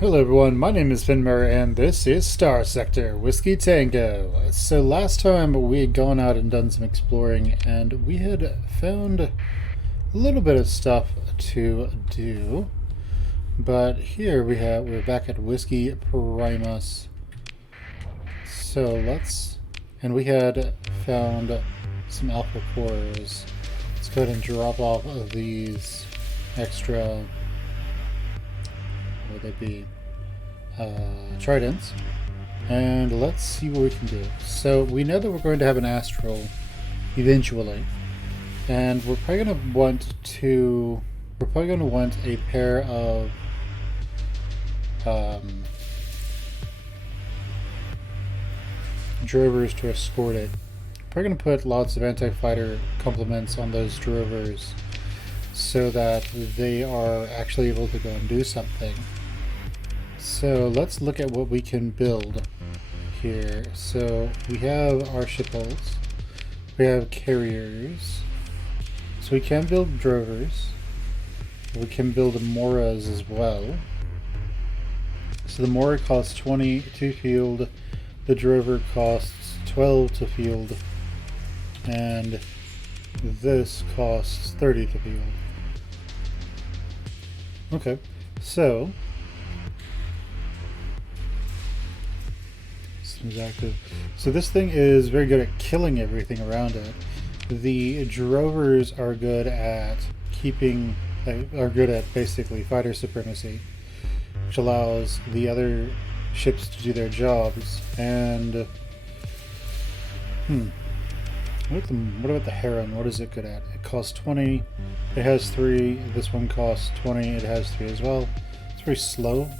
Hello everyone, my name is Muir and this is Starsector, Whiskey Tango. So last time we had gone out and done some exploring and we had found a little bit of stuff to do. But here we're back at Whiskey Primus. And we had found some alpha cores. Let's go ahead and drop off of these extra, what would they be? Tridents, and let's see what we can do. So we know that we're going to have an astral eventually, and we're probably going to want a pair of drovers to escort it. We're going to put lots of anti-fighter complements on those drovers so that they are actually able to go and do something. So let's look at what we can build here. So we have our ship hulls, we have carriers, so we can build drovers, we can build Moras as well. So the Mora costs 20 to field, the drover costs 12 to field, and this costs 30 to field. Okay, so is active. So this thing is very good at killing everything around it. The drovers are good at basically fighter supremacy, which allows the other ships to do their jobs. And what about the Heron? What is it good at? It costs 20. It has 3. This one costs 20. It has 3 as well. It's very slow,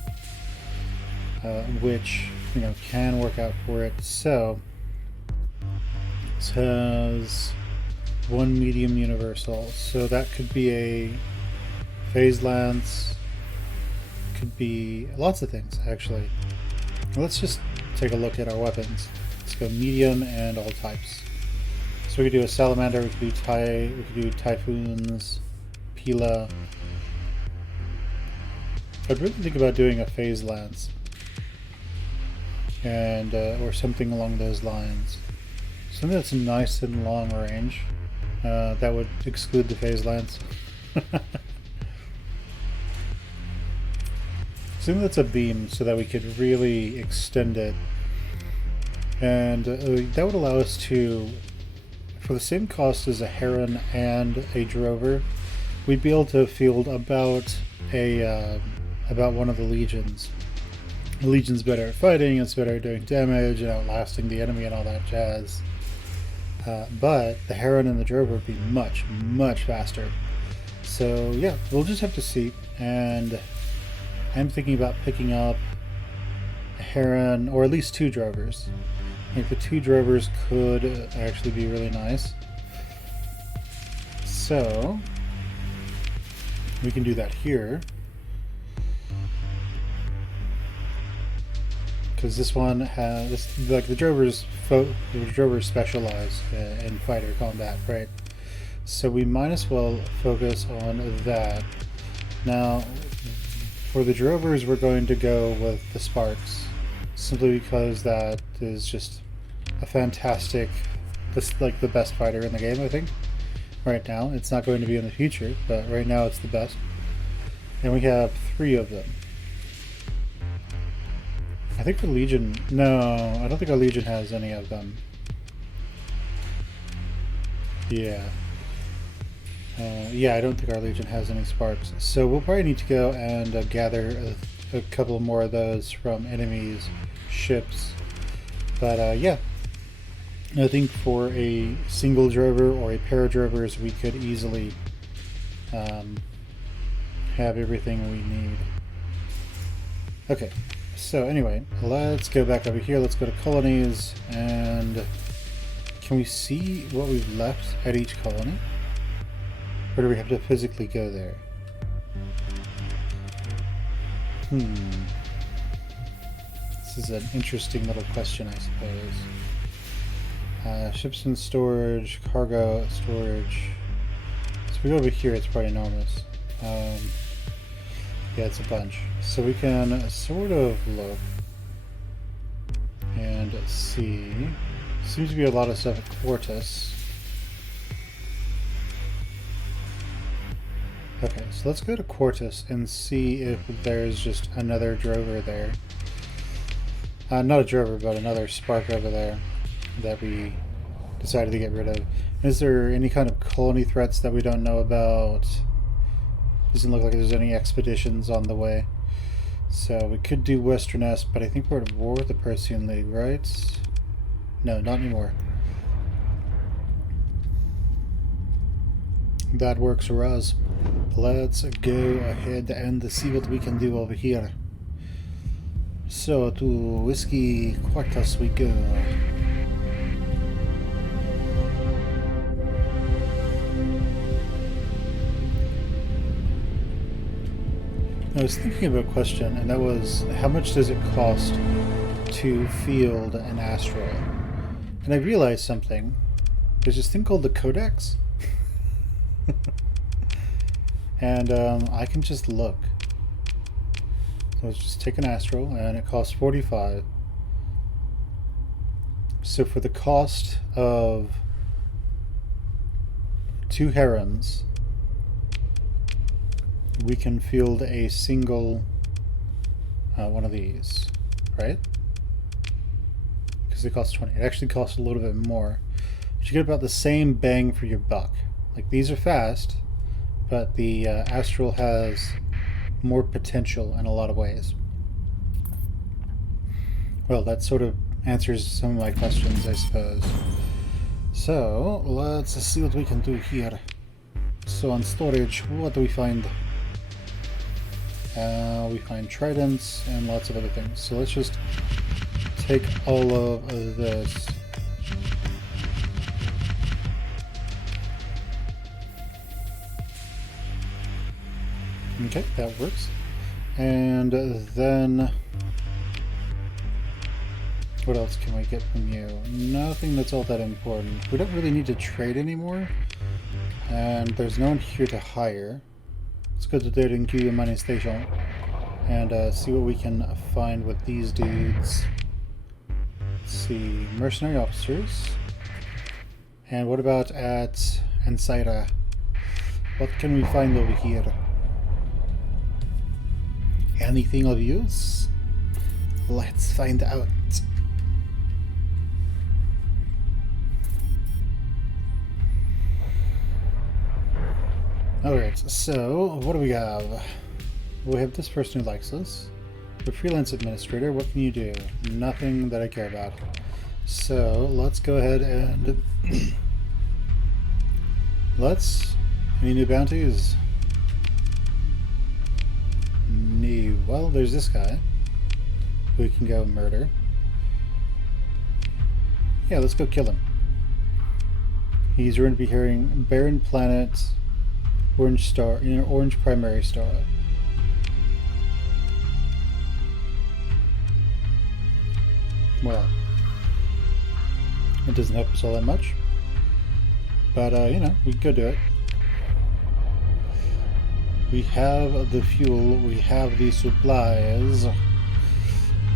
which can work out for it. So this has 1 medium universal, so that could be a phase lance, could be lots of things actually. Let's just take a look at our weapons. Let's go medium and all types. So we could do a salamander, we could do typhoons, Pila. I'd really think about doing a phase lance, and or something along those lines. Something that's nice and long range. That would exclude the phase lance. Something that's a beam so that we could really extend it, and that would allow us to, for the same cost as a Heron and a drover, we'd be able to field about one of the legions. The Legion's better at fighting, it's better at doing damage and outlasting the enemy and all that jazz. But the Heron and the Drover would be much, much faster. So yeah, we'll just have to see. And I'm thinking about picking up a Heron, or at least 2 Drovers. I think the 2 Drovers could actually be really nice. So we can do that here. Because this one has the drovers specialize in fighter combat, right? So we might as well focus on that. Now, for the drovers, we're going to go with the Sparks, simply because that is just a fantastic, like the best fighter in the game, I think. Right now, it's not going to be in the future, but right now it's the best. And we have 3 of them. I think the Legion... No, I don't think our Legion has any of them. Yeah. Yeah, I don't think our Legion has any Sparks. So we'll probably need to go and gather a couple more of those from enemies' ships. But yeah, I think for a single drover or a pair of drovers, we could easily have everything we need. Okay. So anyway, let's go back over here. Let's go to colonies, and can we see what we've left at each colony? Or do we have to physically go there? This is an interesting little question, I suppose. Ships in storage, cargo storage. So if we go over here, it's probably enormous. Yeah, it's a bunch. So we can sort of look and see. Seems to be a lot of stuff at Quartus. Okay, so let's go to Quartus and see if there's just another drover there. Not a drover, but another spark over there that we decided to get rid of. Is there any kind of colony threats that we don't know about? Doesn't look like there's any expeditions on the way. So we could do Western S, but I think we're at war with the Persian League, right? No, not anymore. That works for us. Let's go ahead and see what we can do over here. So to Whiskey Quartus we go. I was thinking of a question, and that was, how much does it cost to field an asteroid? And I realized something. There's this thing called the Codex. And I can just look. So let's just take an astral, and it costs 45. So for the cost of 2 herons, we can field a single one of these, right? Because it costs 20. It actually costs a little bit more. But you get about the same bang for your buck. Like, these are fast, but the Astral has more potential in a lot of ways. Well, that sort of answers some of my questions, I suppose. So, let's see what we can do here. So on storage, what do we find? We find tridents and lots of other things. So let's just take all of this. Okay, that works. And then what else can we get from you? Nothing that's all that important. We don't really need to trade anymore. And there's no one here to hire. Let's go to the Rinkyuya mining station and see what we can find with these dudes. Let's see, mercenary officers. And what about at Ansaira? What can we find over here? Anything of use? Let's find out. Alright, so what do we have? We have this person who likes us. The freelance administrator, what can you do? Nothing that I care about. So let's go ahead and any new bounties? No. Well, there's this guy who we can go murder. Yeah, let's go kill him. He's going to be hearing Barren Planet, Orange Star, Orange Primary Star. Well, it doesn't help us all that much, but you know, we could do it. We have the fuel, we have the supplies,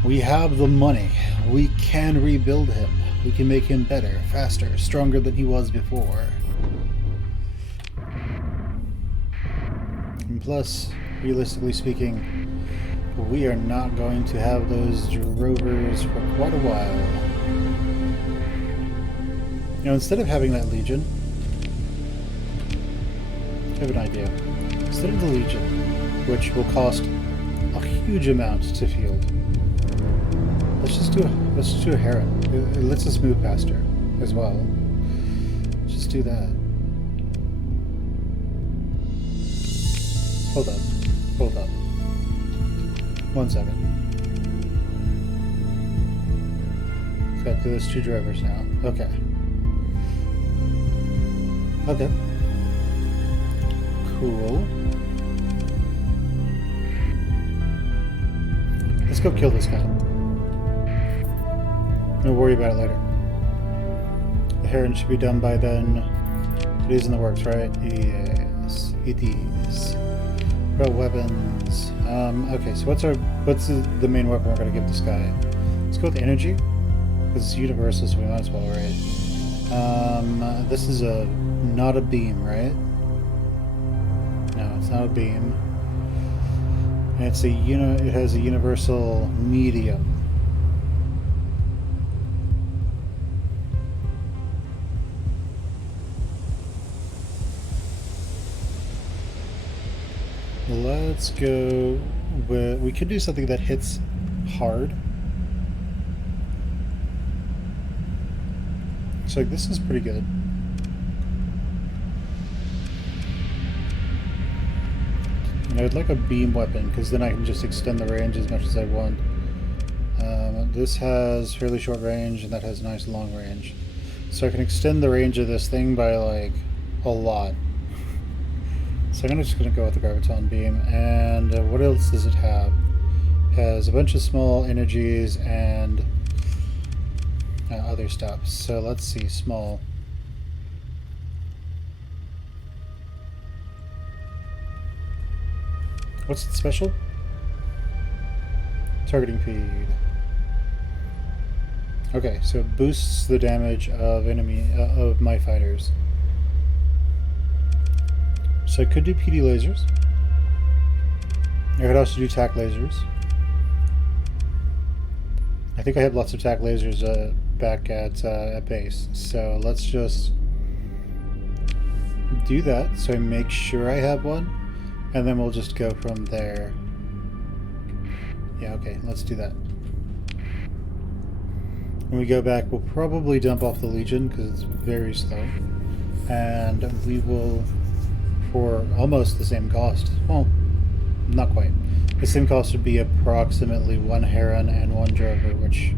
we have the money. We can rebuild him. We can make him better, faster, stronger than he was before. And plus, realistically speaking, we are not going to have those drovers for quite a while. You know, instead of having that Legion, I have an idea. Instead of the Legion, which will cost a huge amount to field, let's just do a Heron. It lets us move faster as well. Let's just do that. Hold up. 1 second. Got those 2 drivers now. Okay. Cool. Let's go kill this guy. Don't worry about it later. The Heron should be done by then. It is in the works, right? Yes, it is. What about weapons? Okay, so what's the main weapon we're gonna give this guy? Let's go with energy, because it's universal, so we might as well, right? This is not a beam, right? No, it's not a beam. And it's it has a universal medium. Let's go with... We could do something that hits hard. So this is pretty good. And I would like a beam weapon, because then I can just extend the range as much as I want. This has fairly short range, and that has nice long range. So I can extend the range of this thing by, like, a lot. So I'm just going to go with the graviton beam. And what else does it have? It has a bunch of small energies and other stuff. So let's see, small. What's its special? Targeting speed. Okay, so it boosts the damage of of my fighters. So I could do PD lasers. I could also do TAC lasers. I think I have lots of TAC lasers back at base. So let's just do that. So I make sure I have one, and then we'll just go from there. Yeah, okay, let's do that. When we go back, we'll probably dump off the Legion because it's very slow, and we will, for almost the same cost. Well, not quite. The same cost would be approximately 1 Heron and 1 Drover, which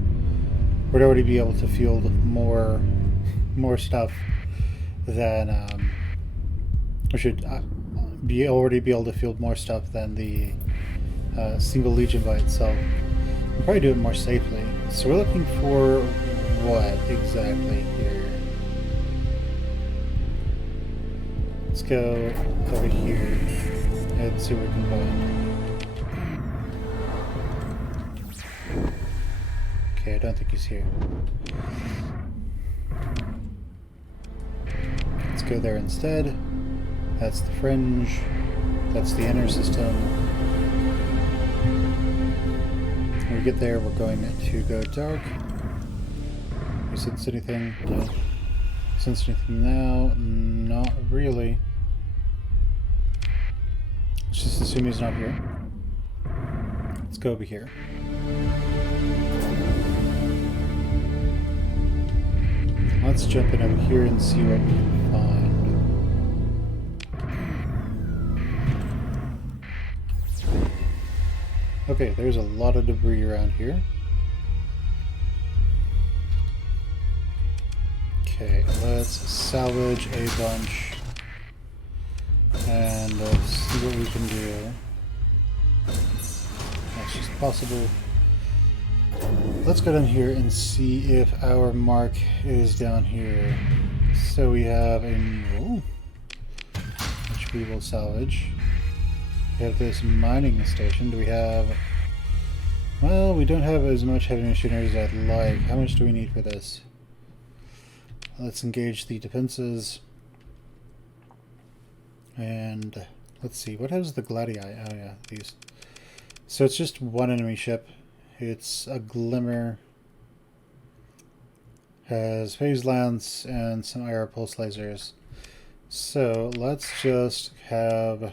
would already be able to field more stuff than we should already be able to field more stuff than the single Legion by itself. We'll probably do it more safely. So we're looking for what exactly here? Let's go over here and see what we can find. Okay, I don't think he's here. Let's go there instead. That's the fringe. That's the inner system. When we get there, we're going to go dark. We sense anything? No. Sense anything now? Not really. Let's just assume he's not here. Let's go over here. Let's jump in over here and see what we can find. Okay, there's a lot of debris around here. Okay, let's salvage a bunch and see what we can do. That's just possible. Let's go down here and see if our mark is down here. So we have a mule, which we will salvage. We have this mining station. Do we have... Well, we don't have as much heavy machinery as I'd like. How much do we need for this? Let's engage the defenses. And let's see, what has the Gladii? Oh yeah, these. So it's just one enemy ship. It's a Glimmer. Has phase lance and some IR pulse lasers. So let's just have...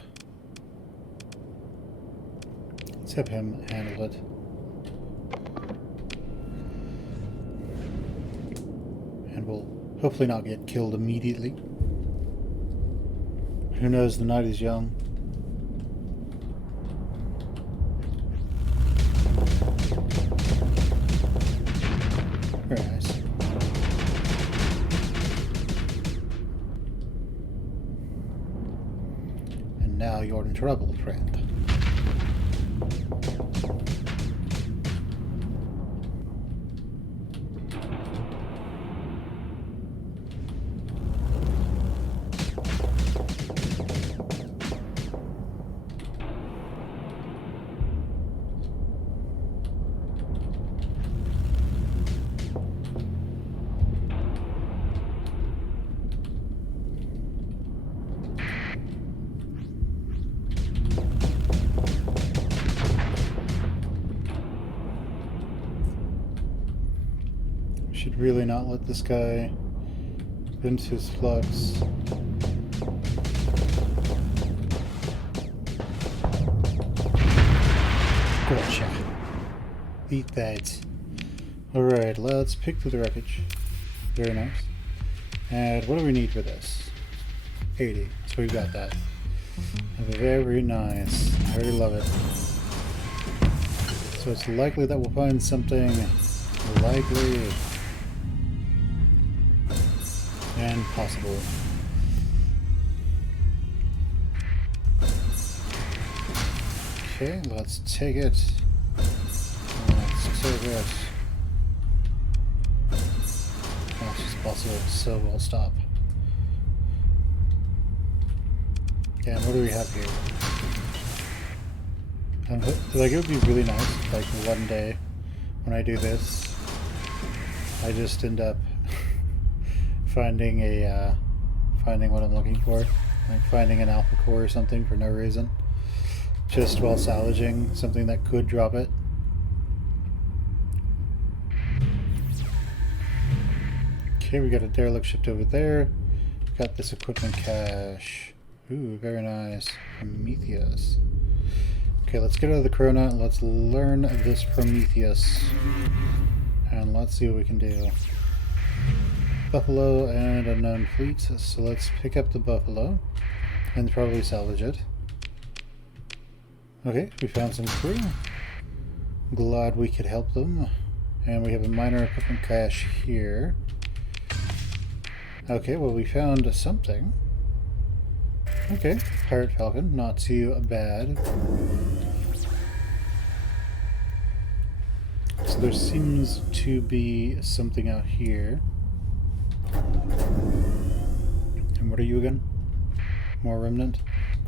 Let's have him handle it. And we'll hopefully not get killed immediately. Who knows, the night is young. Very nice. And now you're in trouble, friend. Should really not let this guy into his flux. Gotcha. Eat that. Alright, let's pick through the wreckage. Very nice. And what do we need for this? 80. So we've got that. Very nice. I already love it. So it's likely that we'll find something likely and possible. Okay, let's take it. Let's take it. That's just possible, so we'll stop. Okay, and what do we have here? Like, it would be really nice, like, one day when I do this, I just end up finding what I'm looking for. Like finding an alpha core or something for no reason. Just while salvaging something that could drop it. Okay, we got a derelict ship over there. Got this equipment cache. Ooh, very nice. Prometheus. Okay, let's get out of the Corona and let's learn this Prometheus. And let's see what we can do. Buffalo and unknown fleet. So let's pick up the Buffalo and probably salvage it. Okay, we found some crew. Glad we could help them. And we have a minor equipment cache here. Okay, well, we found something. Okay, Pirate Falcon, not too bad. So there seems to be something out here. And what are you again? More remnant?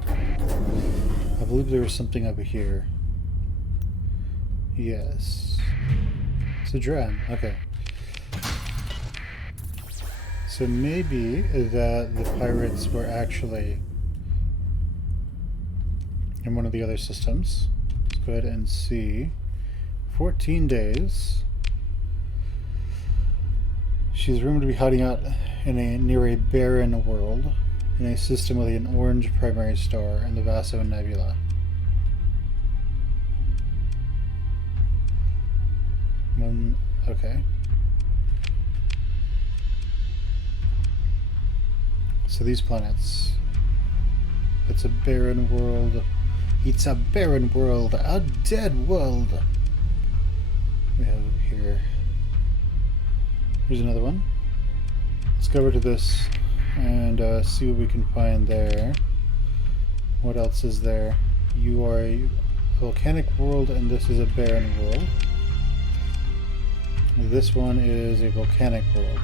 I believe there was something over here. Yes. It's a dram. Okay. So maybe that the pirates were actually in one of the other systems. Let's go ahead and see. 14 days. She's rumored to be hiding out near a barren world in a system with an orange primary star and the Vaso Nebula. Okay. So these planets. It's a barren world. It's a barren world. A dead world. We have here. Here's another one. Let's go over to this and see what we can find there. What else is there? You are a volcanic world and this is a barren world. This one is a volcanic world.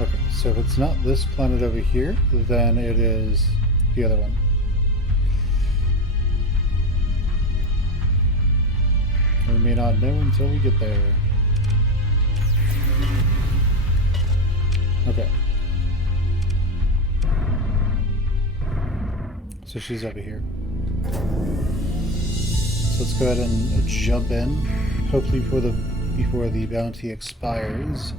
Okay, so if it's not this planet over here, then it is the other one. We may not know until we get there. Okay. So she's over here. So let's go ahead and jump in, hopefully before the bounty expires,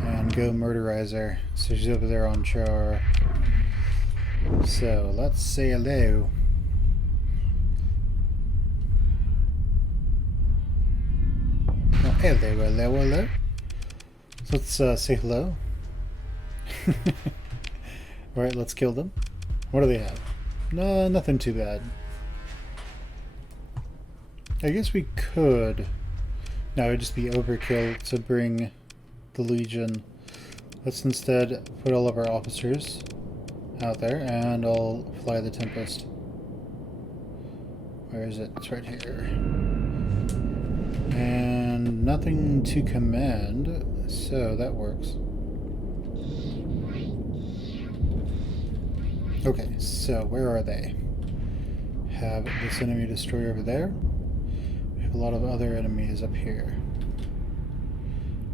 and go murderize her. So she's over there on Char. So let's say hello. Oh, hello. So let's say hello. Alright, let's kill them. What do they have? No, nothing too bad. I guess we could. No, it would just be overkill to bring the Legion. Let's instead put all of our officers out there, and I'll fly the Tempest. Where is it? It's right here. And nothing to command, so that works. Okay, so where are they? Have this enemy destroyer over there. We have a lot of other enemies up here.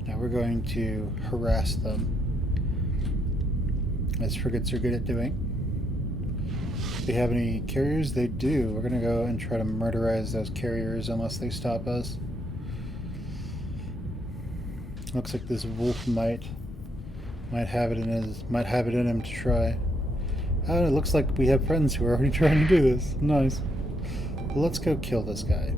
Now we're going to harass them, as frigates are good at doing. If they have any carriers, they do. We're going to go and try to murderize those carriers unless they stop us. Looks like this wolf might have it in him to try. Oh, it looks like we have friends who are already trying to do this. Nice. Well, let's go kill this guy.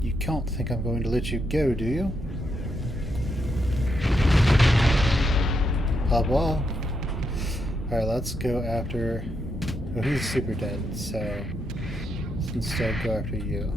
You can't think I'm going to let you go, do you? Au revoir. Alright, let's go after... Oh, he's super dead, so let's instead go after you.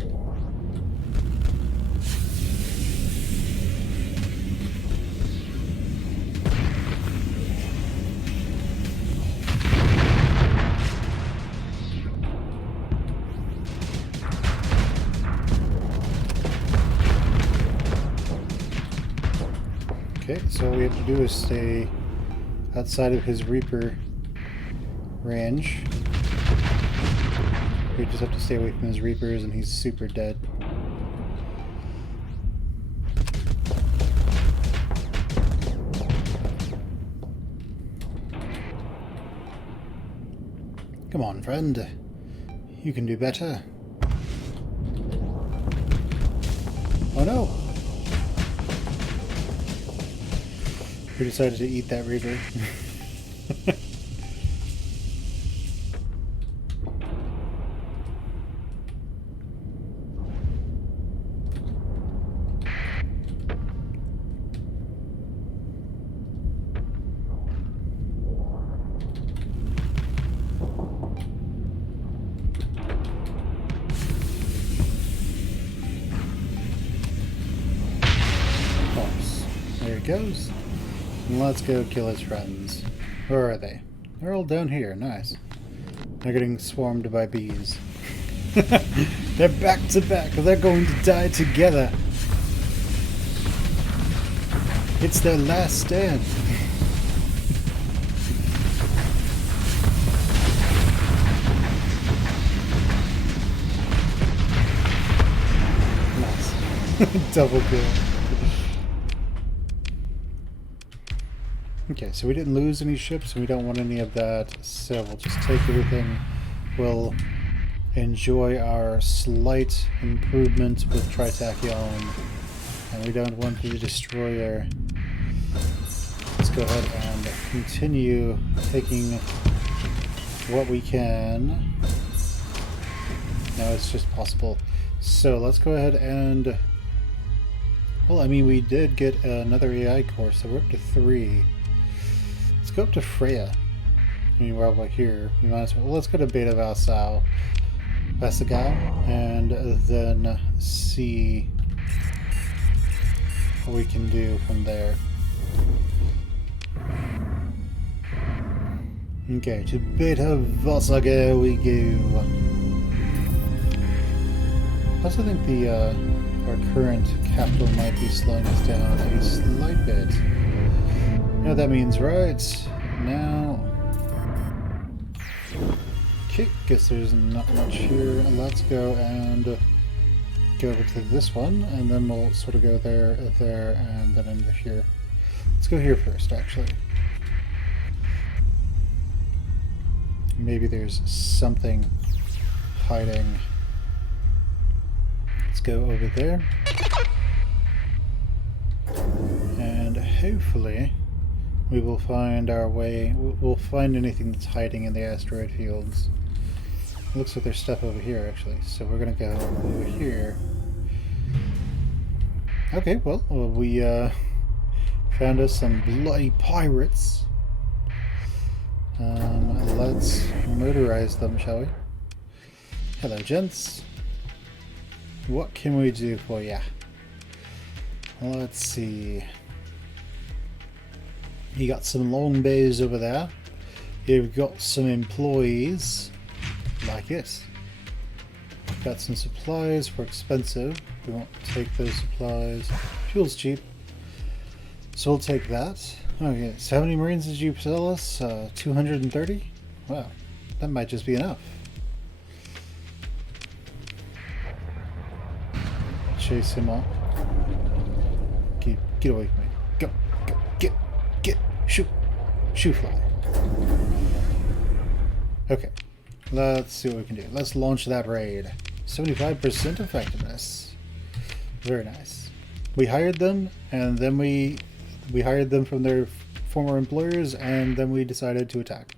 Okay, so all we have to do is stay outside of his Reaper range. We just have to stay away from his Reapers and he's super dead. Come on, friend. You can do better. Oh no! We decided to eat that Reaper. There he goes. Let's go kill his friends. Where are they? They're all down here. Nice. They're getting swarmed by bees. They're back to back. They're going to die together. It's their last stand. Nice. Double kill. Okay, so we didn't lose any ships, and we don't want any of that, so we'll just take everything. We'll enjoy our slight improvement with Tritachyon, and we don't want the destroyer. Let's go ahead and continue taking what we can. Now it's just possible. So let's go ahead and... Well, I mean, we did get another AI core, so we're up to 3. Let's go up to Freya. I mean, we're over here. We might as well. Let's go to Beta Vassal, and then see what we can do from there. Okay, to Beta Vassal we go. I also think the our current capital might be slowing us down a slight bit. You know what that means, right? Now... Okay, guess there's not much here. Let's go and go over to this one, and then we'll sort of go there, and then into here. Let's go here first, actually. Maybe there's something hiding. Let's go over there. And hopefully we will find our way. We'll find anything that's hiding in the asteroid fields. It looks like there's stuff over here, actually. So we're going to go over here. Okay, well, we found us some bloody pirates. Let's murderize them, shall we? Hello, gents. What can we do for ya? Let's see. You got some long bays over there. You've got some employees. Like it. Got some supplies for expensive. We won't take those supplies. Fuel's cheap. So we'll take that. Okay, so how many Marines did you sell us? 230? Wow, that might just be enough. Chase him off. Get away from me. Go, get, shoot, fly. Okay, let's see what we can do. Let's launch that raid. 75% effectiveness. Very nice. We hired them, and then we hired them from their former employers, and then we decided to attack.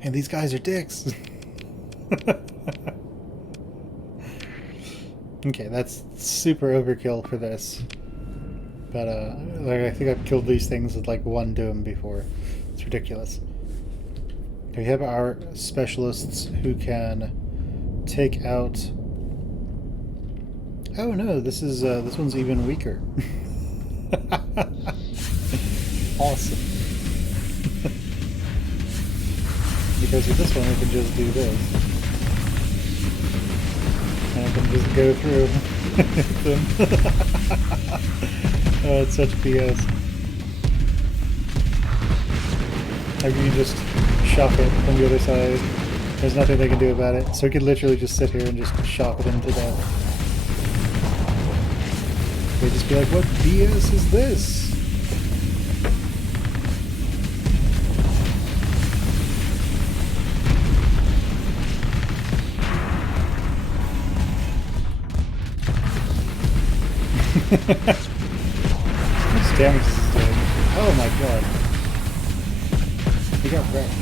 And these guys are dicks. Okay, that's super overkill for this. But like, I think I've killed these things with like one doom before. It's ridiculous. We have our specialists who can take out. Oh no, this one's even weaker. Awesome. Because with this one we can just do this. And I can just go through them. Oh, it's such BS. Like you just shock it from the other side. There's nothing they can do about it. So we could literally just sit here and just shock them to death. They'd just be like, what BS is this? How much damage is this doing? Oh my god. He got wrecked.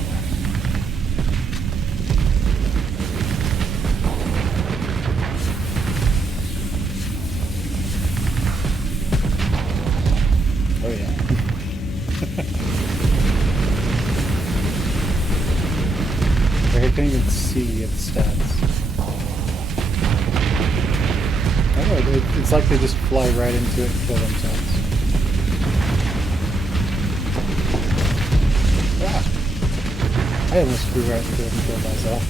Oh yeah. I can't even see its stats. Oh, it's like they just fly right into it and kill themselves. Ah! I almost flew right into it and killed myself.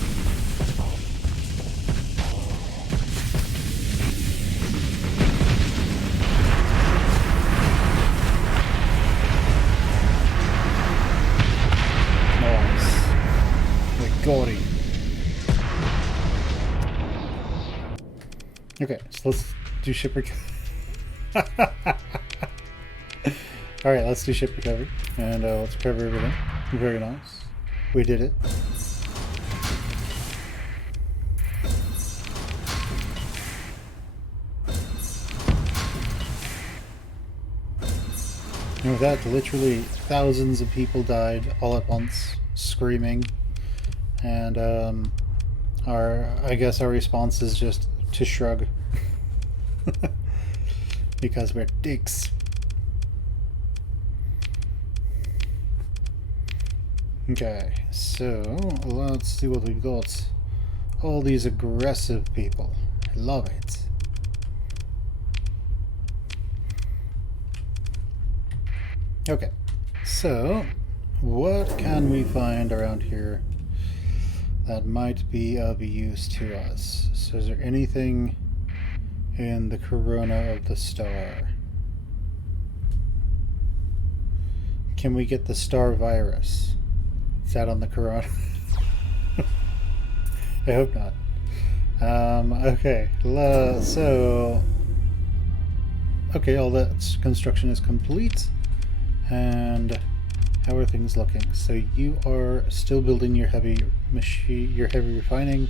Nice. Like gaudy. Okay, so let's do ship recovery. Alright, let's do ship recovery. And let's recover everything. Very nice. We did it. And with that, literally thousands of people died all at once, screaming. And I guess our response is just to shrug. Because we're dicks. Okay, so let's see what we've got. All these aggressive people. I love it. Okay, so what can we find around here that might be of use to us? So is there anything in the corona of the star? Can we get the star virus? Is that on the corona? I hope not. Okay, so okay, all that construction is complete. And how are things looking? So you are still building your heavy machine, your heavy refining.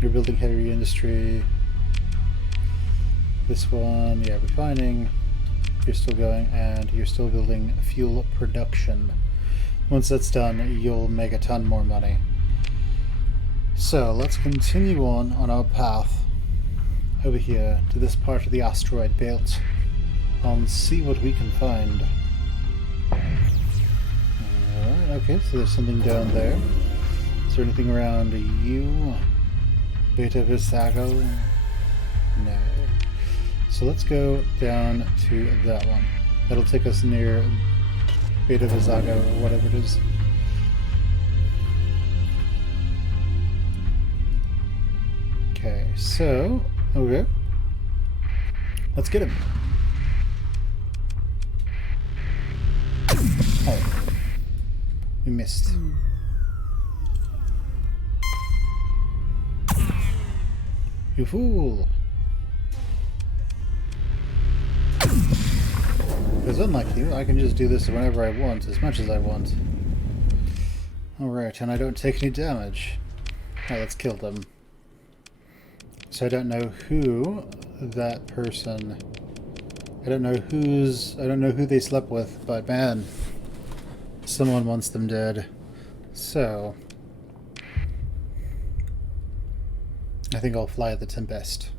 You're building heavy industry. This one, yeah, refining. You're still going, and you're still building fuel production. Once that's done, you'll make a ton more money. So let's continue on our path over here to this part of the asteroid belt and see what we can find. Alright, okay, so there's something down there. Is there anything around you? Beta Visago? No. So let's go down to that one. That'll take us near Beta Visago or whatever it is. Okay, so, okay. Let's get him. Oh. We missed. You fool! Because unlike you, I can just do this whenever I want, as much as I want. Alright, and I don't take any damage. Alright, let's kill them. So I don't know who that person... I don't know who they slept with, but man, someone wants them dead. So I think I'll fly the Tempest.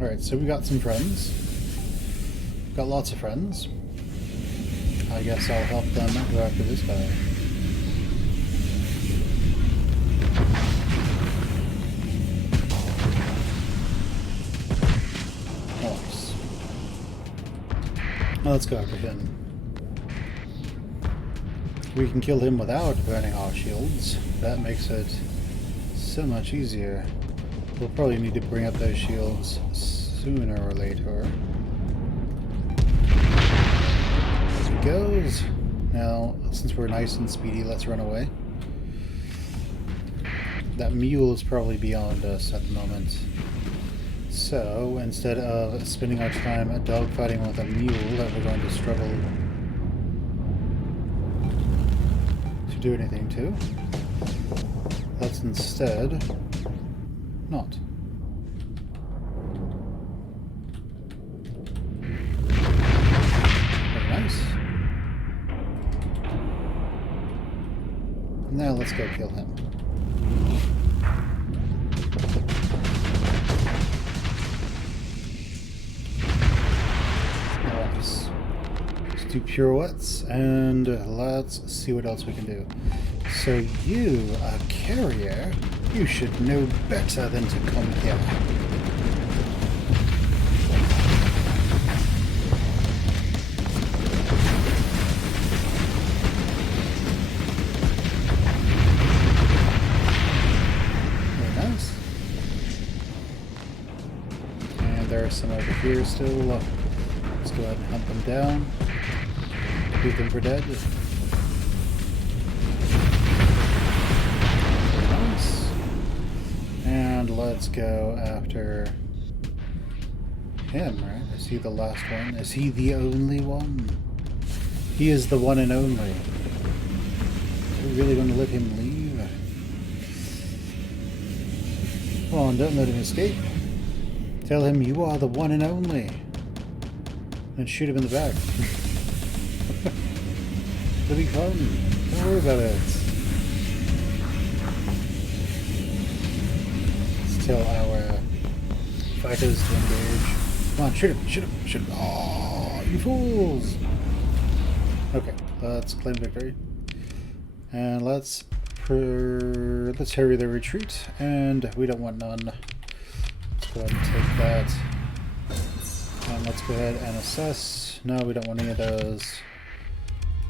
Alright, so we got some friends. Got lots of friends. I guess I'll help them go after this guy. Nice. Well, let's go after him. We can kill him without burning our shields. That makes it so much easier. We'll probably need to bring up those shields sooner or later. As he goes. Now, since we're nice and speedy, let's run away. That mule is probably beyond us at the moment. So, instead of spending our time dogfighting with a mule that we're going to struggle to do anything to, let's instead not. Very nice. Now let's go kill him. Nice. Just do pirouettes and let's see what else we can do. So you, a carrier, you should know better than to come here. Very nice. And there are some over here still. Let's go ahead and hunt them down. Leave them for dead. And let's go after him, right? Is he the last one? Is he the only one? He is the one and only. Are we really going to let him leave? Come on, don't let him escape. Tell him you are the one and only. And shoot him in the back. It'll be fun. Don't worry about it. Tell our fighters to engage. Come on, shoot him, shoot him, shoot him. Oh, you fools! Okay, let's claim victory. And let's hurry the retreat, and we don't want none. Let's go ahead and take that. And let's go ahead and assess. No, we don't want any of those.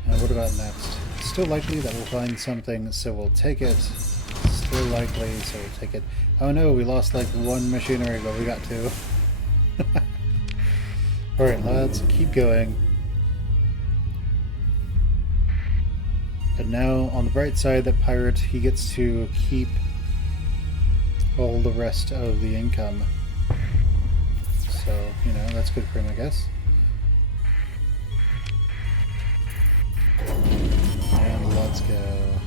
And what about next? It's still likely that we'll find something, so we'll take it. Still likely, so we'll take it. Oh no, we lost like one machinery, but we got two. Alright, let's keep going. And now, on the bright side, that pirate, he gets to keep all the rest of the income. So, you know, that's good for him, I guess. And let's go.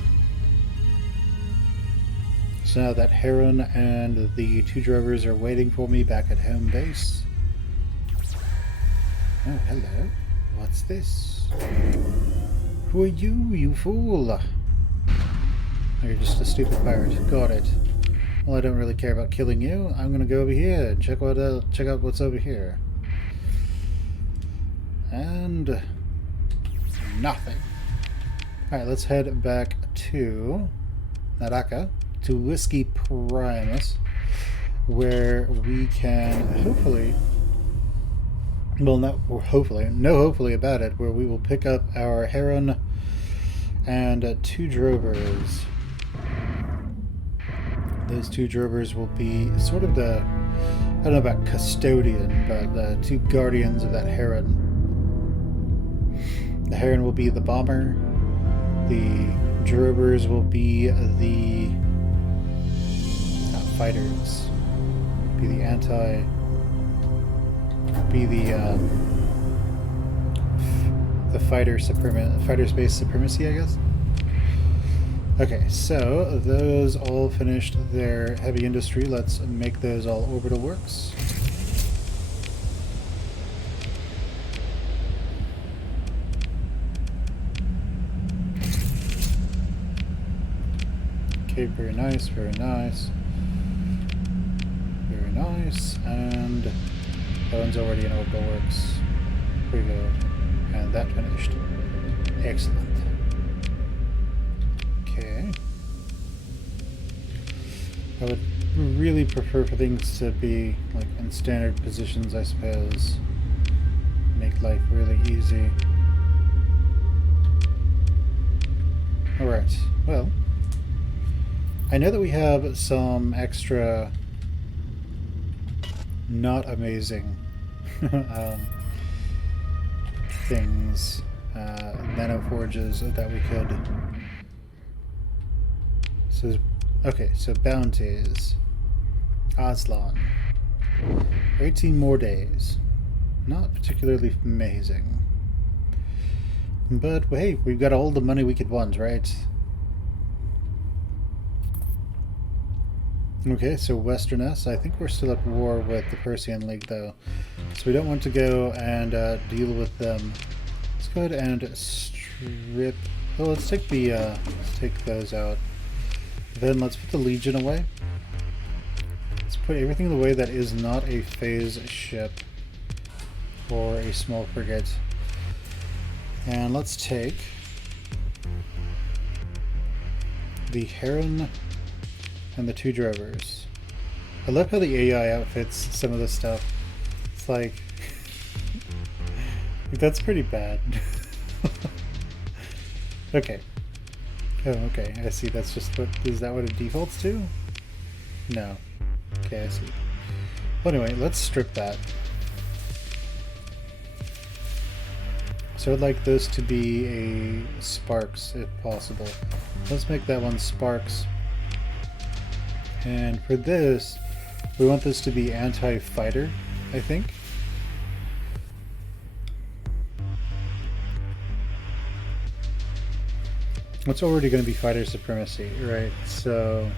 So now that Heron and the two drovers are waiting for me back at home base. Oh, hello. What's this? Who are you, you fool? Oh, you're just a stupid pirate. Got it. Well, I don't really care about killing you. I'm gonna go over here and check out what's over here. And nothing. Alright, let's head back to Naraka, to Whiskey Primus, where we can hopefully, well, not hopefully, no hopefully about it, where we will pick up our Heron and two drovers. Those two drovers will be sort of the, I don't know about custodian, but the two guardians of that Heron. The Heron will be the bomber. The drovers will be the fighters. Be the anti... Be the fighter space supremacy, I guess? Okay, so those all finished their heavy industry. Let's make those all orbital works. Okay, very nice, very nice. Very nice, and that one's already in orbital works. Pretty good. And that finished. Excellent. Okay. I would really prefer for things to be like in standard positions, I suppose. Make life really easy. Alright, well, I know that we have some extra not amazing things, nanoforges that we could. So, okay, so bounties. Aslan. 18 more days. Not particularly amazing. But, hey, we've got all the money we could want, right? Okay, so Western S. I think we're still at war with the Persian League, though. So we don't want to go and deal with them. Let's go ahead and strip... Oh, let's take the... let's take those out. Then let's put the Legion away. Let's put everything away that is not a phase ship or a small frigate. And let's take the Heron and the 2 drovers. I love how the AI outfits some of this stuff. It's like... that's pretty bad. Okay. Oh, okay, I see. That's just what... Is that what it defaults to? No. Okay, I see. Well, anyway, let's strip that. So I'd like this to be a Sparks, if possible. Let's make that one Sparks. And for this, we want this to be anti-fighter, I think. It's already going to be fighter supremacy, right? So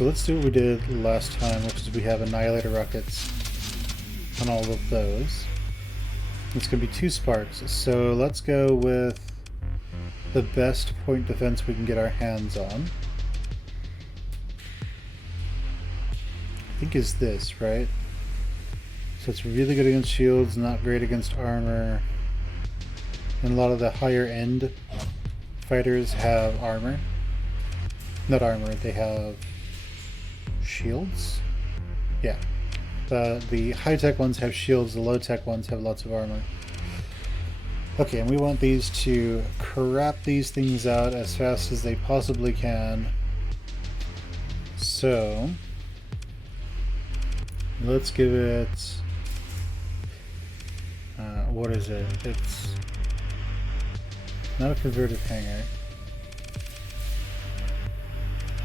let's do what we did last time, which is we have Annihilator rockets on all of those. It's going to be 2 Sparks, so let's go with the best point defense we can get our hands on. I think is this, right? So it's really good against shields, not great against armor. And a lot of the higher end fighters have armor. Not armor, they have shields? Yeah. The high-tech ones have shields, the low-tech ones have lots of armor. Okay, and we want these to crap these things out as fast as they possibly can. So let's give it... what is it? It's not a converted hangar.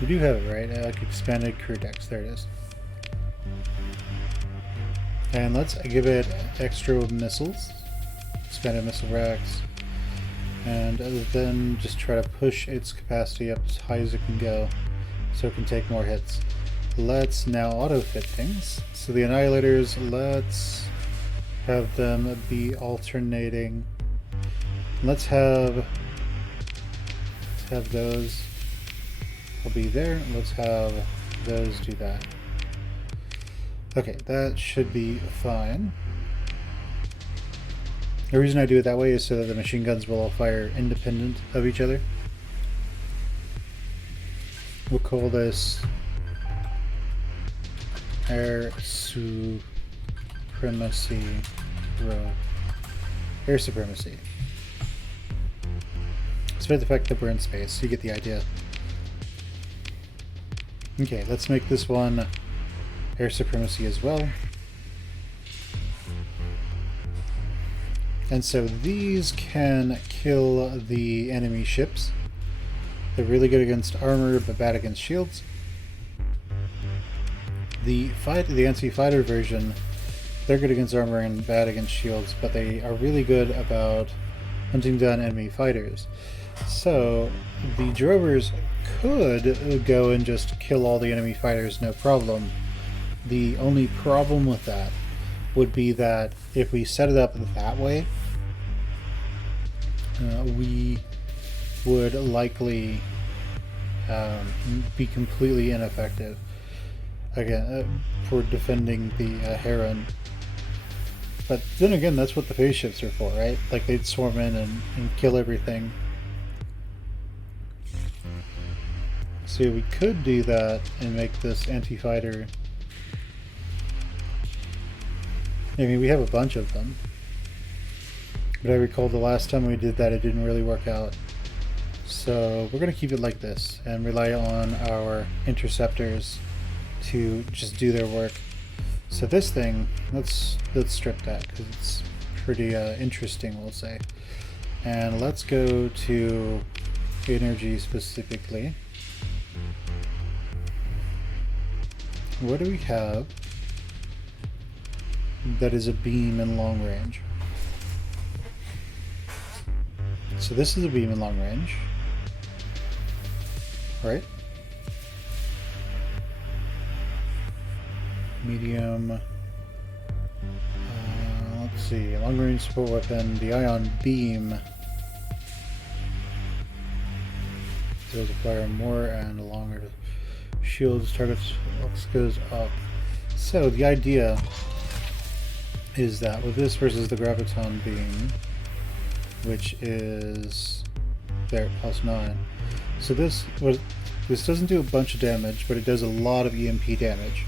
We do have it, right? Like expanded crew decks. There it is. And let's give it extra missiles. Expanded missile racks. And then just try to push its capacity up as high as it can go so it can take more hits. Let's now auto-fit things. So the Annihilators, let's have them be alternating. Let's have those will be there. Let's have those do that. Okay, that should be fine. The reason I do it that way is so that the machine guns will all fire independent of each other. We'll call this Air Supremacy Row. Air Supremacy. Despite the fact that we're in space, you get the idea. Okay, let's make this one Air Supremacy as well. And so these can kill the enemy ships. They're really good against armor, but bad against shields. The anti-fighter version, they're good against armor and bad against shields, but they are really good about hunting down enemy fighters. So the drovers could go and just kill all the enemy fighters, no problem. The only problem with that would be that if we set it up that way, we would likely be completely ineffective again for defending the Heron. But then again, that's what the phase shifts are for, right? Like, they'd swarm in and kill everything. So we could do that and make this anti-fighter. I mean, we have a bunch of them. But I recall the last time we did that, it didn't really work out. So we're going to keep it like this and rely on our interceptors to just do their work. So this thing, let's strip that because it's pretty interesting, we'll say. And let's go to energy specifically. What do we have that is a beam in long range? So this is a beam in long range, right? Medium. Let's see. Long range support weapon. The ion beam does fire more and longer. Shields targets goes up. So the idea is that with this versus the graviton beam, which is there +9. So this doesn't do a bunch of damage, but it does a lot of EMP damage,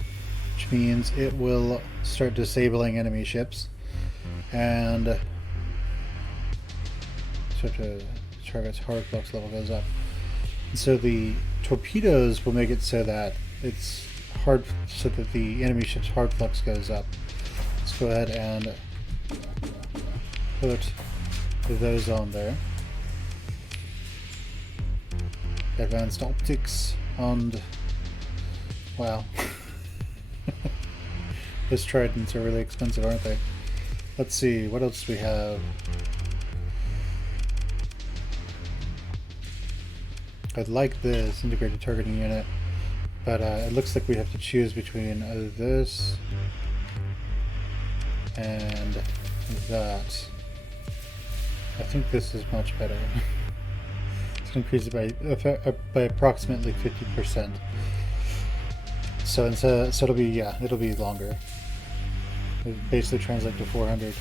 which means it will start disabling enemy ships and sort of target's hard flux level goes up. And so the torpedoes will make it so that it's hard, so that the enemy ship's hard flux goes up. Let's go ahead and put those on there. Advanced optics and wow. Those tridents are really expensive, aren't they? Let's see, what else do we have? I'd like this integrated targeting unit, but it looks like we have to choose between this and that. I think this is much better. It's increase it by approximately 50%. So it'll be it'll be longer. It basically translates to 400.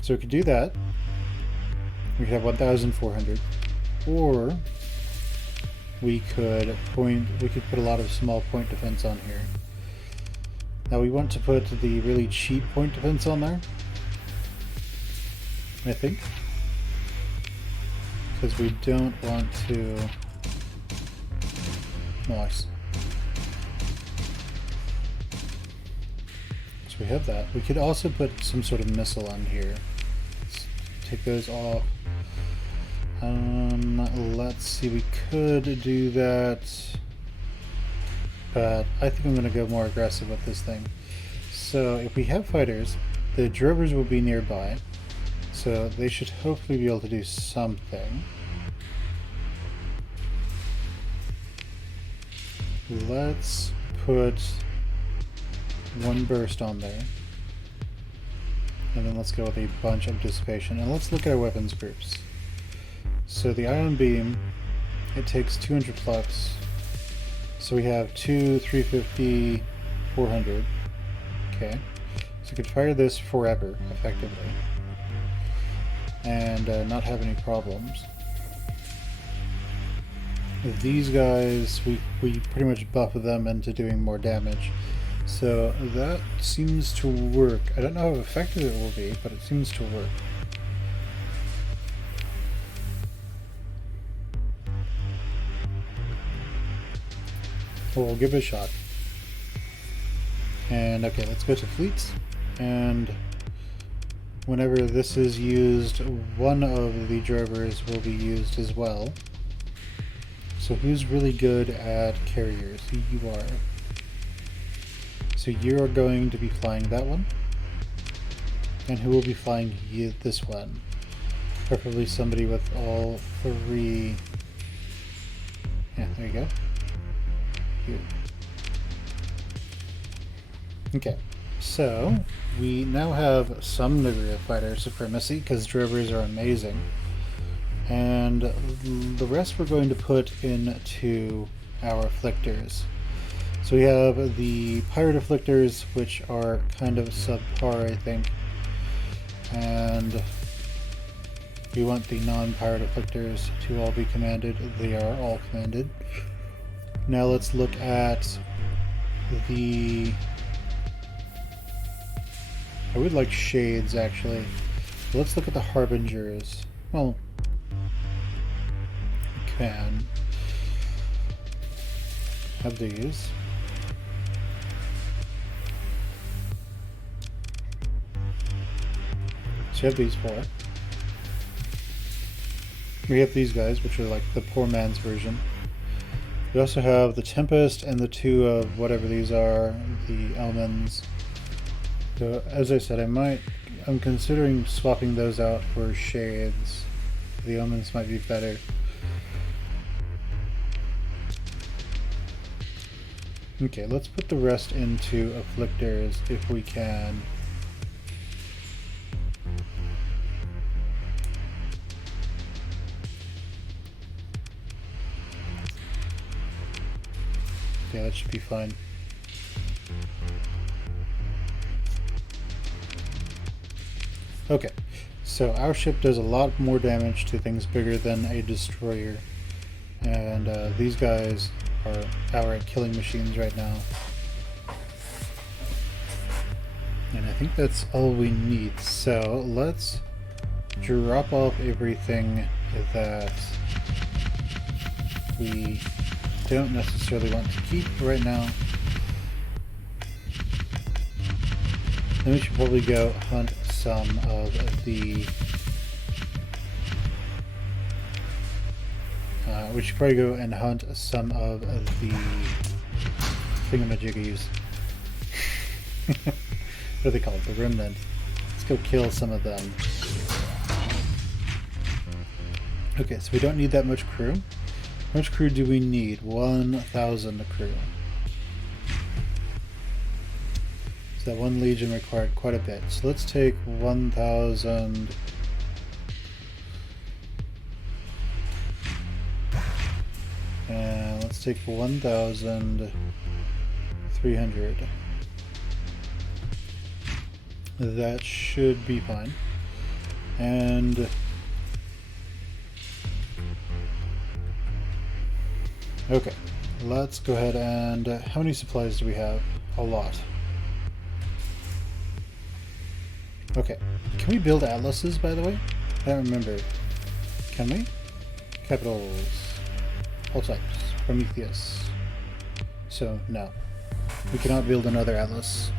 So we could do that. We could have 1,400, or we could put a lot of small point defense on here. Now we want to put the really cheap point defense on there, I think, because we don't want to. Nice. So we have that. We could also put some sort of missile on here. Let's take those off. Let's see. We could do that, but I think I'm going to go more aggressive with this thing. So if we have fighters, the drovers will be nearby. So they should hopefully be able to do something. Let's put one burst on there. And then let's go with a bunch of dissipation. And let's look at our weapons groups. So the ion beam, it takes 200 flux. So we have 2, 350, 400. Okay. So we could fire this forever, effectively, and not have any problems. These guys, we pretty much buff them into doing more damage. So that seems to work. I don't know how effective it will be, but it seems to work. Well, we'll give it a shot. And okay, let's go to fleets. And whenever this is used, one of the drovers will be used as well. So who's really good at carriers? You are. So you are going to be flying that one. And who will be flying this one? Preferably somebody with all three. Yeah, there you go. You. Okay, so we now have some degree of fighter supremacy because drovers are amazing. And the rest we're going to put into our afflictors. So we have the pirate afflictors, which are kind of subpar, I think. And we want the non-pirate afflictors to all be commanded. They are all commanded. Now let's look at the... I would like shades, actually. Let's look at the harbingers. Well, we can have these. So you have these four. We have these guys, which are like the poor man's version. We also have the Tempest and the two of whatever these are, the Elmans. So as I said, I'm considering swapping those out for shades. The Omens might be better. Okay, let's put the rest into afflictors if we can. Yeah, that should be fine. Okay, so our ship does a lot more damage to things bigger than a destroyer. And these guys are outright killing machines right now. And I think that's all we need. So let's drop off everything that we don't necessarily want to keep right now. Then we should probably go hunt some of the... we should probably go and hunt some of the thingamajiggies. What are they called? The remnant. Let's go kill some of them. Okay, so we don't need that much crew. How much crew do we need? 1,000 crew. So that one legion required quite a bit. So let's take 1,000. And let's take 1,300. That should be fine. And okay, let's go ahead and how many supplies do we have? A lot. Okay, can we build atlases, by the way? I don't remember. Can we? Capitals. All types. Prometheus. So, no. We cannot build another atlas.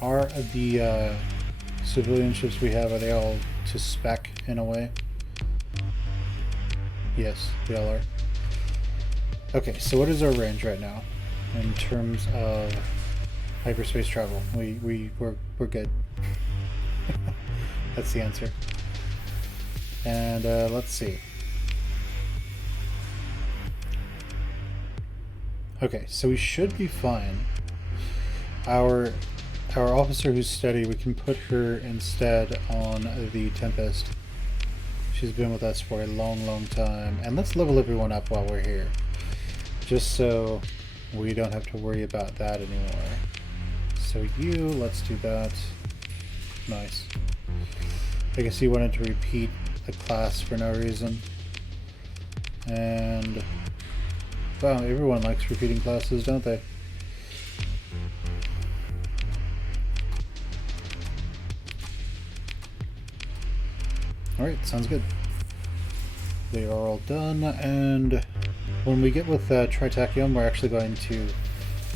Are the civilian ships we have, are they all to spec in a way? Yes, they all are. Okay, so what is our range right now in terms of hyperspace travel? We're good. That's the answer. And let's see. Okay, so we should be fine. Our officer who's steady, we can put her instead on the Tempest. She's been with us for a long time. And let's level everyone up while we're here. Just so we don't have to worry about that anymore. So you, let's do that. Nice. I guess he wanted to repeat the class for no reason. And wow, everyone likes repeating classes, don't they? Alright, sounds good. They are all done, and when we get with Tritachyon, we're actually going to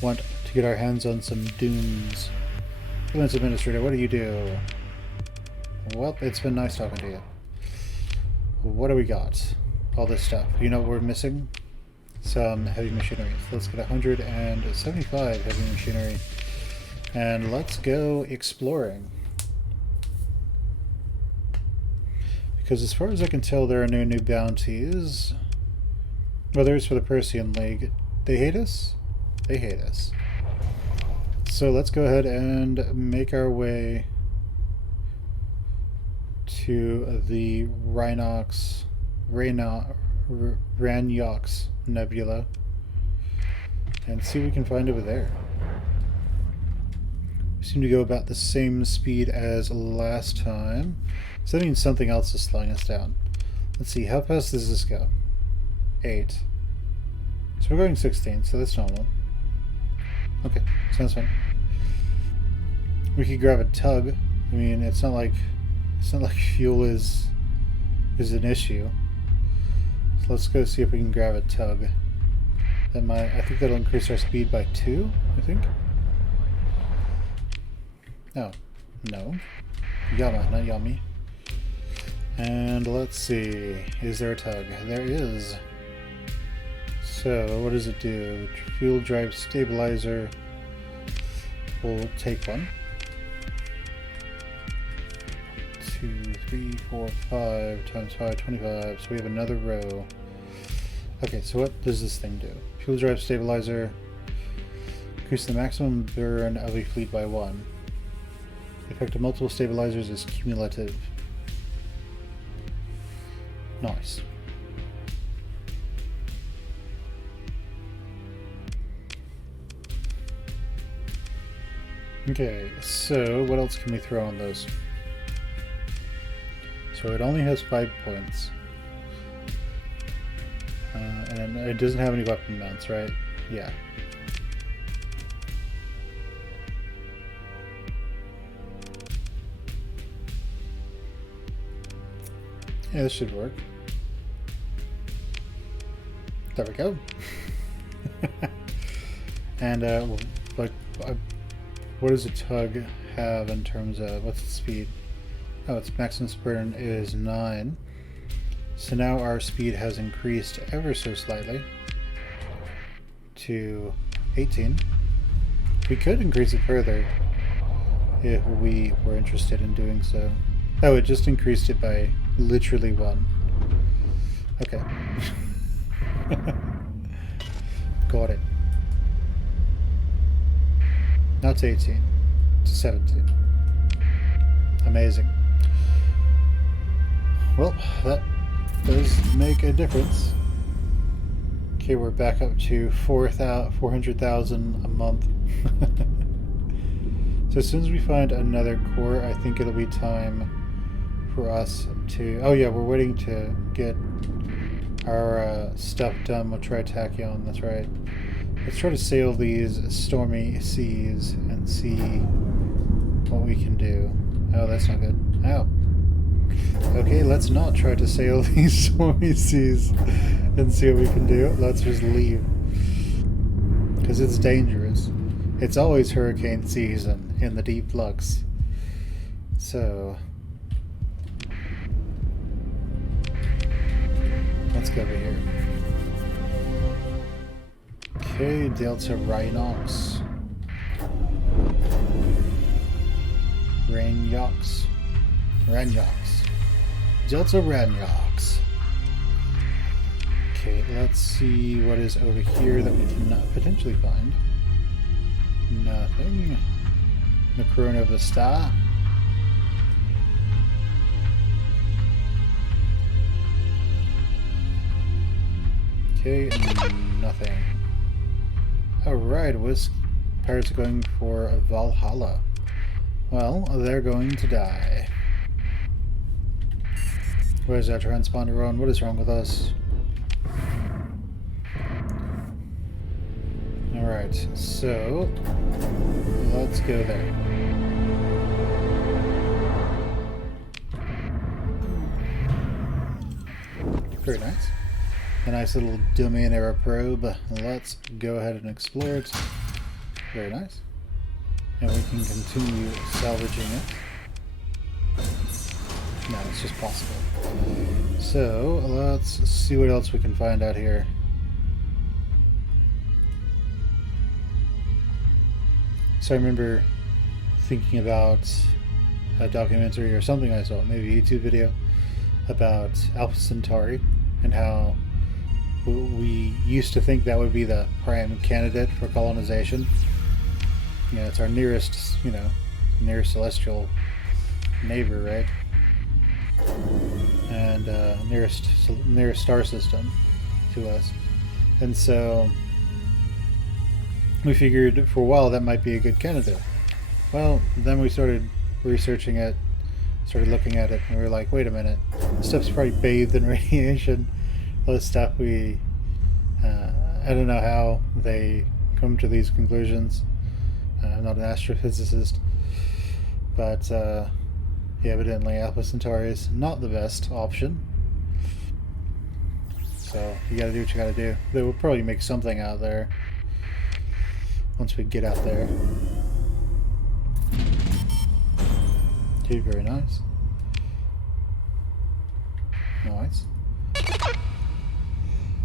want to get our hands on some dunes. Freelance Administrator, what do you do? Well, it's been nice talking to you. What do we got? all this stuff. You know what we're missing? Some heavy machinery. So let's get 175 heavy machinery. And let's go exploring. Because as far as I can tell, there are no new bounties. Well, there's for the Persian League. They hate us? They hate us. So let's go ahead and make our way to the Ranox Nebula and see what we can find over there. We seem to go about the same speed as last time. So that means something else is slowing us down. Let's see, how fast does this go? 8. So we're going 16, so that's normal. Okay, sounds fine. We could grab a tug. I mean, it's not like fuel is an issue. So let's go see if we can grab a tug. I think that'll increase our speed by 2, I think. Oh, no. Yama, not Yummy. And let's see, is there a tug? There is. So, what does it do? Fuel drive stabilizer. We'll take one. 2, 3, 4, 5 times 5, 25. So we have another row. Okay, so what does this thing do? Fuel drive stabilizer. Increase the maximum burn of a fleet by 1. The effect of multiple stabilizers is cumulative. Nice. Okay, so what else can we throw on those? So it only has 5 points. And it doesn't have any weapon mounts, right? Yeah. Yeah, this should work. There we go. And what does a tug have in terms of what's its speed? Oh, its maximum burn is 9. So now our speed has increased ever so slightly to 18. We could increase it further if we were interested in doing so. Oh, it just increased it by literally 1. Okay. Got it. Not to 18. To 17. Amazing. Well, that does make a difference. Okay, we're back up to 400,000 a month. So as soon as we find another core, I think it'll be time for us to... Oh yeah, we're waiting to get our stuff done with Tritachyon, that's right. Let's try to sail these stormy seas and see what we can do. Oh, that's not good. Ow. Okay, let's not try to sail these stormy seas and see what we can do. Let's just leave. Because it's dangerous. It's always hurricane season in the deep flux. So... let's go over here. Okay, Delta Rhinox. Ranyox. Delta Ranyox. Okay, let's see what is over here that we can potentially find. Nothing. The Corona of the Star. Okay, nothing. Alright, Whisk pirates are going for Valhalla. Well, they're going to die. Where's that transponder on? What is wrong with us? Alright, so let's go there. Very nice. A nice little domain era probe. Let's go ahead and explore it. Very nice. And we can continue salvaging it. No, it's just possible. So let's see what else we can find out here. So I remember thinking about a documentary or something I saw, maybe a YouTube video, about Alpha Centauri and how we used to think that would be the prime candidate for colonization. You know, it's our nearest, nearest celestial neighbor, right? And nearest star system to us. And so we figured for a while that might be a good candidate. Well, then we started researching it, started looking at it, and we were like, wait a minute, this stuff's probably bathed in radiation. All this stuff I don't know how they come to these conclusions. I'm not an astrophysicist, but yeah, evidently Alpha Centauri is not the best option. So you gotta do what you gotta do. They will probably make something out there once we get out there. Okay, very nice. Nice.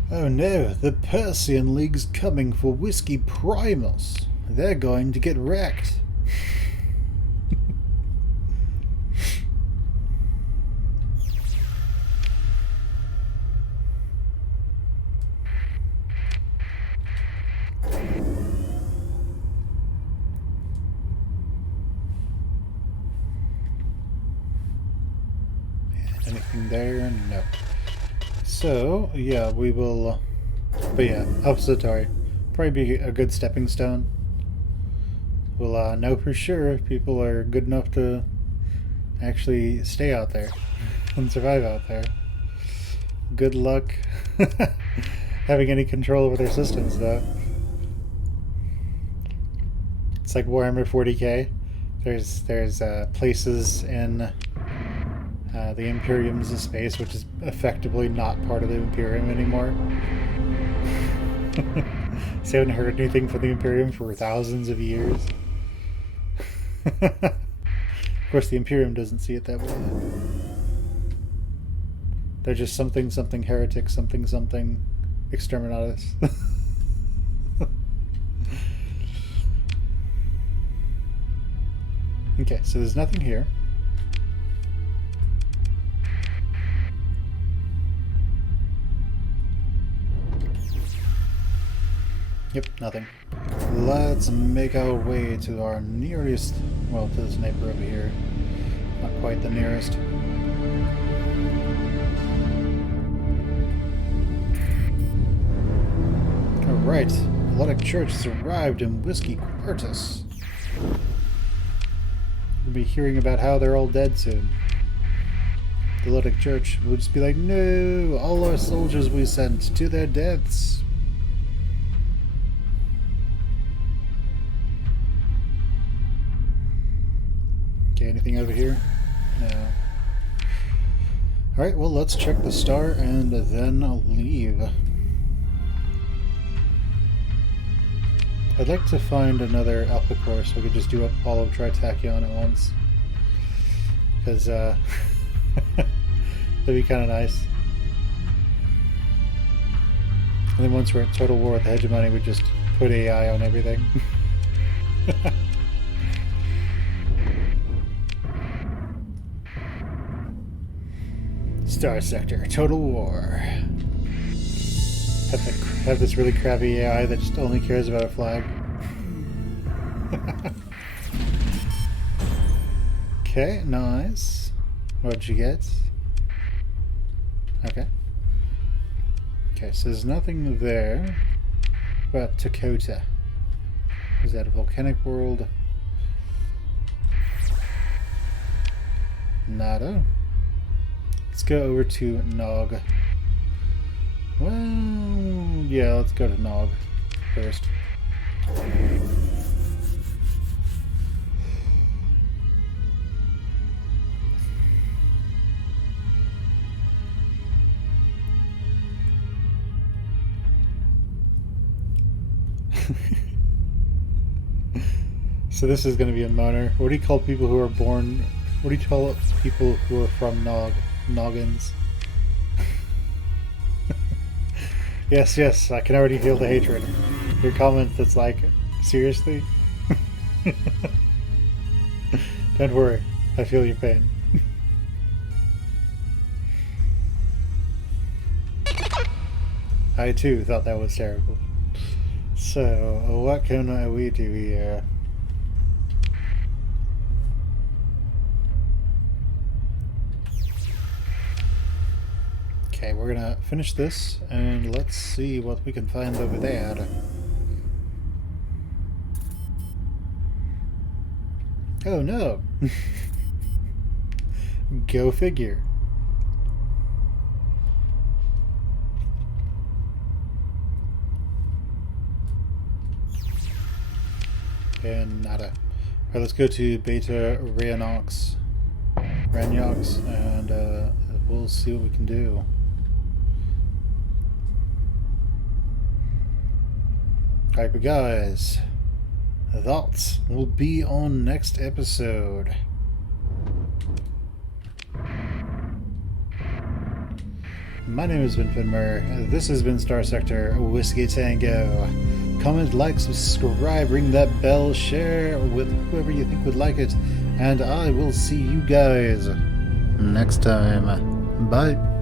Oh no, the Persian League's coming for Whiskey Primus. They're going to get wrecked. Anything there? No. So, yeah, we will... but yeah, Alpha Centauri. Probably be a good stepping stone. We'll know for sure if people are good enough to actually stay out there and survive out there. Good luck having any control over their systems, though. It's like Warhammer 40k. There's places in the Imperium's space, which is effectively not part of the Imperium anymore. So you haven't heard anything from the Imperium for thousands of years. Of course, the Imperium doesn't see it that way. They're just something heretic, something exterminatus. Okay, so there's nothing here. Yep, nothing. Let's make our way to our nearest, well, to this neighbor over here. Not quite the nearest. Alright, Melodic Church has arrived in Whiskey Quartus. We'll be hearing about how they're all dead soon. The Melodic Church will just be like, no, all our soldiers we sent to their deaths. Okay, anything over here? No. Alright, well, let's check the star and then I'll leave. I'd like to find another Alpha Core so we could just do all of Tritachyon at once. Because, that'd be kind of nice. And then once we're at total war with the hegemony, we just put AI on everything. Starsector, total war. Have this really crappy AI that just only cares about a flag. Okay, nice. What'd you get? Okay. Okay, so there's nothing there. What about Dakota? Is that a volcanic world? Nada. Let's go over to Nog. Well, yeah, let's go to Nog first. So this is going to be a moaner. What do you call people who are born... What do you call people who are from Nog? Noggins. Yes, yes, I can already feel the hatred. Your comment that's like, seriously? Don't worry, I feel your pain. I too thought that was terrible. So, what can we do here? Okay, we're gonna finish this, and let's see what we can find over there. Oh no! Go figure. And nada. Alright, let's go to Beta Ranox, and we'll see what we can do. Alright, but guys, thoughts will be on next episode. My name has been Muir. This has been Starsector Whiskey Tango. Comment, like, subscribe, ring that bell, share with whoever you think would like it, and I will see you guys next time. Bye.